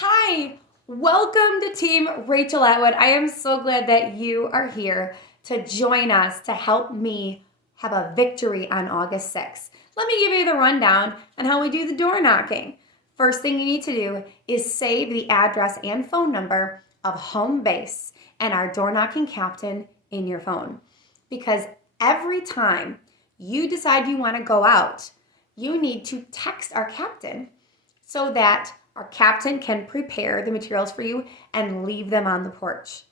Hi, welcome to Team Rachel Atwood. I am so glad that you are here to join us to help me have a victory on August 6th. Let me give you the rundown on how we do the door knocking. First thing you need to do is save the address and phone number of home base and our door knocking captain in your phone. Because every time you decide you want to go out, you need to text our captain so that our captain can prepare the materials for you and leave them on the porch.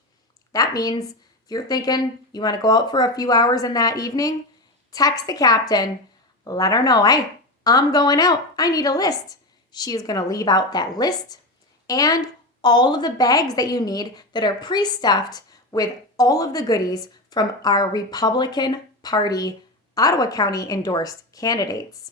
That means if you're thinking you want to go out for a few hours in that evening, text the captain, let her know, hey, I'm going out. I need a list. She is going to leave out that list and all of the bags that you need that are pre-stuffed with all of the goodies from our Republican Party Ottawa County endorsed candidates.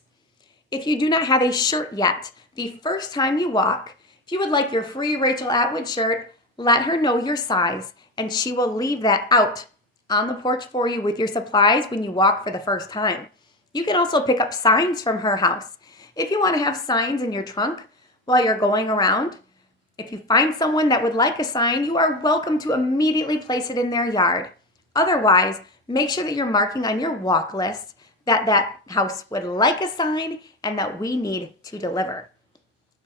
If you do not have a shirt yet, the first time you walk, if you would like your free Rachel Atwood shirt, let her know your size and she will leave that out on the porch for you with your supplies when you walk for the first time. You can also pick up signs from her house. If you want to have signs in your trunk while you're going around, if you find someone that would like a sign, you are welcome to immediately place it in their yard. Otherwise, make sure that you're marking on your walk list that house would like a sign and that we need to deliver.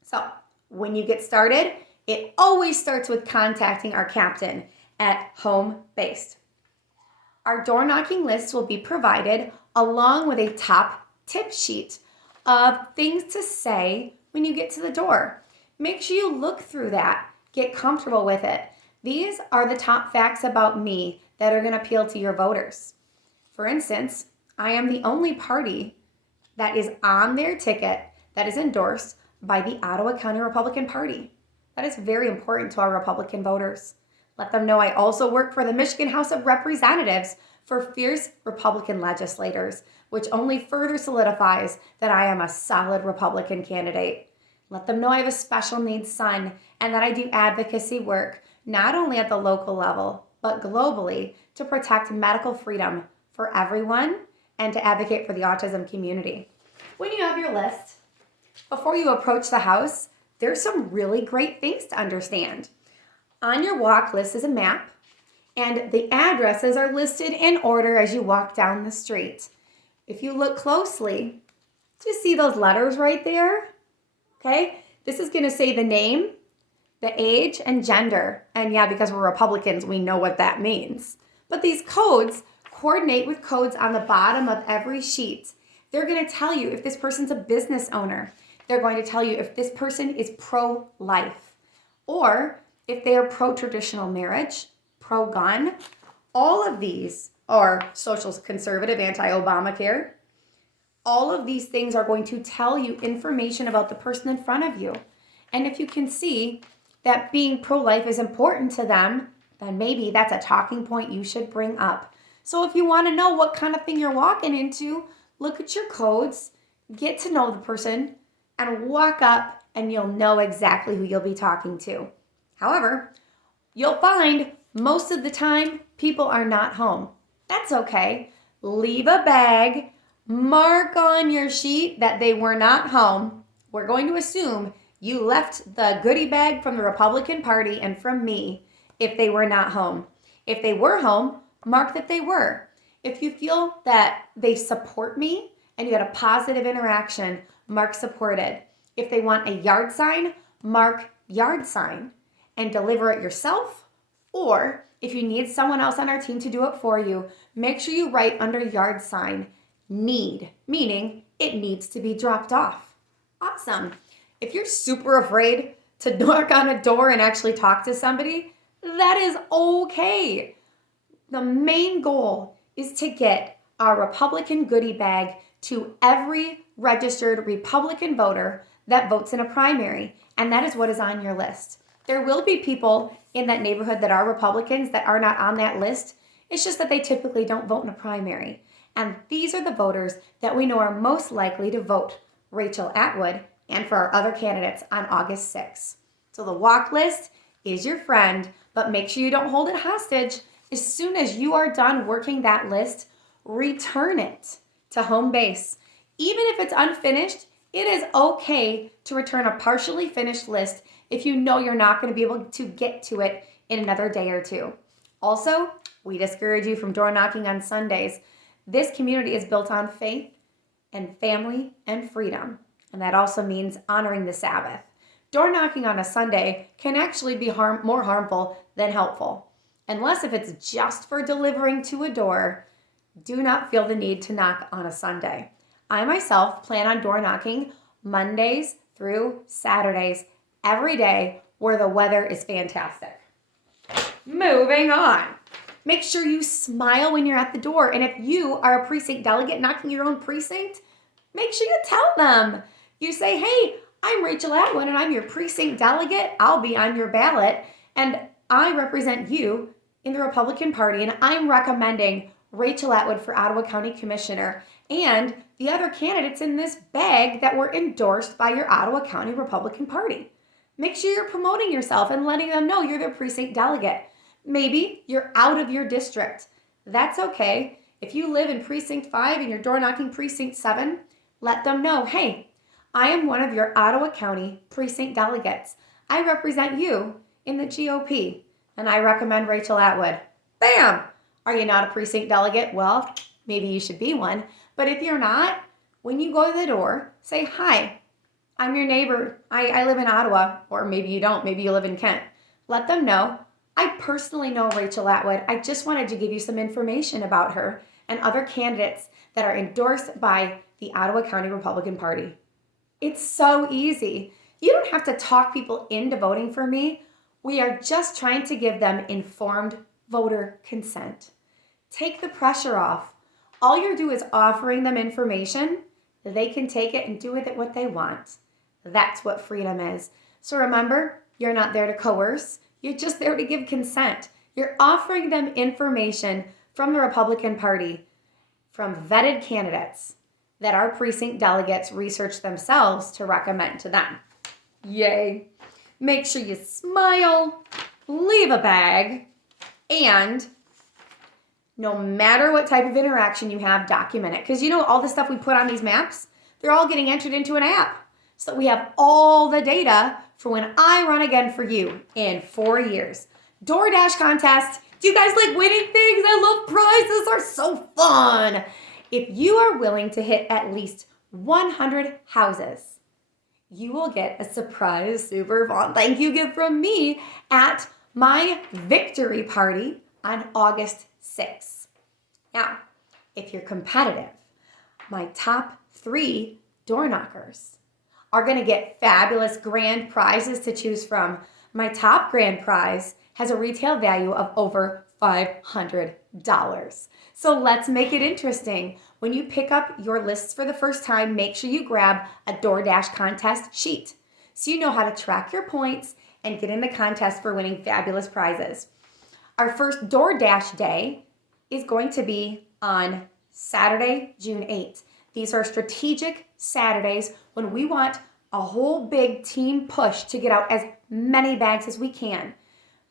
So when you get started, it always starts with contacting our captain at home base. Our door knocking list will be provided along with a top tip sheet of things to say when you get to the door. Make sure you look through that, get comfortable with it. These are the top facts about me that are going to appeal to your voters. For instance, I am the only party that is on their ticket that is endorsed by the Ottawa County Republican Party. That is very important to our Republican voters. Let them know I also work for the Michigan House of Representatives for fierce Republican legislators, which only further solidifies that I am a solid Republican candidate. Let them know I have a special needs son and that I do advocacy work, not only at the local level, but globally to protect medical freedom for everyone and to advocate for the autism community. When you have your list, before you approach the house, there's some really great things to understand. On your walk list is a map, and the addresses are listed in order as you walk down the street. If you look closely, do you see those letters right there? Okay, this is going to say the name, the age, and gender. And yeah, because we're Republicans, we know what that means. But these codes coordinate with codes on the bottom of every sheet. They're going to tell you if this person's a business owner. They're going to tell you if this person is pro-life or if they are pro-traditional marriage, pro-gun. All of these are social conservative, anti-Obamacare. All of these things are going to tell you information about the person in front of you. And if you can see that being pro-life is important to them, then maybe that's a talking point you should bring up. So if you want to know what kind of thing you're walking into, look at your codes, get to know the person, and walk up and you'll know exactly who you'll be talking to. However, you'll find most of the time people are not home. That's okay. Leave a bag, mark on your sheet that they were not home. We're going to assume you left the goodie bag from the Republican Party and from me if they were not home. If they were home, mark that they were. If you feel that they support me and you had a positive interaction, mark supported. If they want a yard sign, mark yard sign and deliver it yourself. Or if you need someone else on our team to do it for you, make sure you write under yard sign, need, meaning it needs to be dropped off. Awesome. If you're super afraid to knock on a door and actually talk to somebody, that is okay. The main goal is to get our Republican goodie bag to every registered Republican voter that votes in a primary, and that is what is on your list. There will be people in that neighborhood that are Republicans that are not on that list. It's just that they typically don't vote in a primary. And these are the voters that we know are most likely to vote Rachel Atwood and for our other candidates on August 6th. So the walk list is your friend, but make sure you don't hold it hostage. As soon as you are done working that list, return it to home base. Even if it's unfinished, It is okay to return a partially finished list if you know you're not going to be able to get to it in another day or two. Also, we discourage you from door knocking on Sundays. This community is built on faith and family and freedom, and that also means honoring the Sabbath. Door knocking on a Sunday can actually be more harmful than helpful. Unless if it's just for delivering to a door, do not feel the need to knock on a Sunday. I myself plan on door knocking Mondays through Saturdays every day where the weather is fantastic. Moving on. Make sure you smile when you're at the door. And if you are a precinct delegate knocking your own precinct, make sure you tell them. You say, hey, I'm Rachel Atwood and I'm your precinct delegate. I'll be on your ballot and I represent you in the Republican Party and I'm recommending Rachel Atwood for Ottawa County Commissioner and the other candidates in this bag that were endorsed by your Ottawa County Republican Party. Make sure you're promoting yourself and letting them know you're their precinct delegate. Maybe you're out of your district. That's okay. If you live in Precinct 5 and you're door knocking Precinct 7, let them know, hey, I am one of your Ottawa County precinct delegates. I represent you in the GOP, and I recommend Rachel Atwood. Bam! Are you not a precinct delegate? Well, maybe you should be one. But if you're not, when you go to the door, say, hi, I'm your neighbor. I live in Ottawa, or maybe you don't. Maybe you live in Kent. Let them know. I personally know Rachel Atwood. I just wanted to give you some information about her and other candidates that are endorsed by the Ottawa County Republican Party. It's so easy. You don't have to talk people into voting for me. We are just trying to give them informed voter consent. Take the pressure off. All you do is offering them information. They can take it and do with it what they want. That's what freedom is. So remember, you're not there to coerce. You're just there to give consent. You're offering them information from the Republican Party, from vetted candidates that our precinct delegates research themselves to recommend to them. Yay. Make sure you smile, leave a bag, and no matter what type of interaction you have, document it. Because you know all the stuff we put on these maps, they're all getting entered into an app. So we have all the data for when I run again for you in 4 years. DoorDash contest. Do you guys like winning things? I love prizes. They're so fun. If you are willing to hit at least 100 houses, you will get a surprise super fun thank you gift from me at my victory party on August 6th. Now, if you're competitive, my top 3 door knockers are going to get fabulous grand prizes to choose from. My top grand prize has a retail value of over $500. So let's make it interesting. When you pick up your lists for the first time, make sure you grab a DoorDash contest sheet so you know how to track your points and get in the contest for winning fabulous prizes. Our first DoorDash day is going to be on Saturday, June 8th. These are strategic Saturdays when we want a whole big team push to get out as many bags as we can.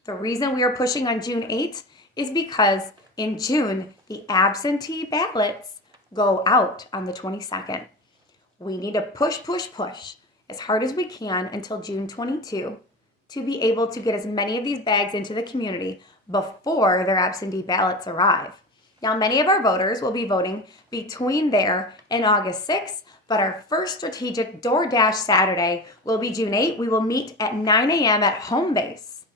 The reason we are pushing on June 8th is because in June, the absentee ballots go out on the 22nd. We need to push as hard as we can until June 22 to be able to get as many of these bags into the community before their absentee ballots arrive. Now, many of our voters will be voting between there and August 6th, but our first strategic DoorDash Saturday will be June 8th. We will meet at 9 a.m. at home base.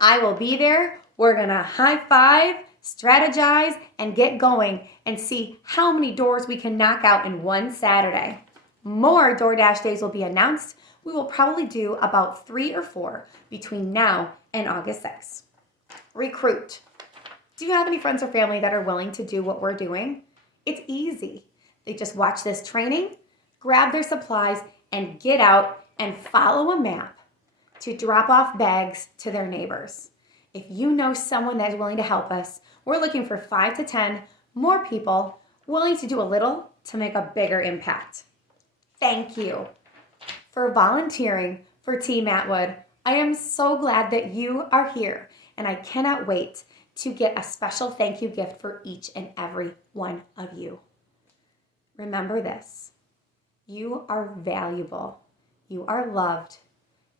I will be there. We're going to high five, strategize, and get going and see how many doors we can knock out in one Saturday. More DoorDash days will be announced. We will probably do about 3 or 4 between now and August 6th. Recruit. Do you have any friends or family that are willing to do what we're doing? It's easy. They just watch this training, grab their supplies, and get out and follow a map to drop off bags to their neighbors. If you know someone that is willing to help us, we're looking for 5 to 10 more people willing to do a little to make a bigger impact. Thank you for volunteering for Team Atwood. I am so glad that you are here, and I cannot wait to get a special thank you gift for each and every one of you. Remember this: You are valuable. You are loved.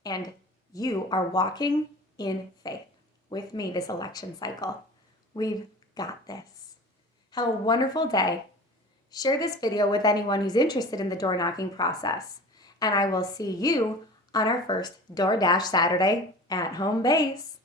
And you are walking in faith with me this election cycle. We've got this. Have a wonderful day. Share this video with anyone who's interested in the door knocking process. And I will see you on our first DoorDash Saturday at home base.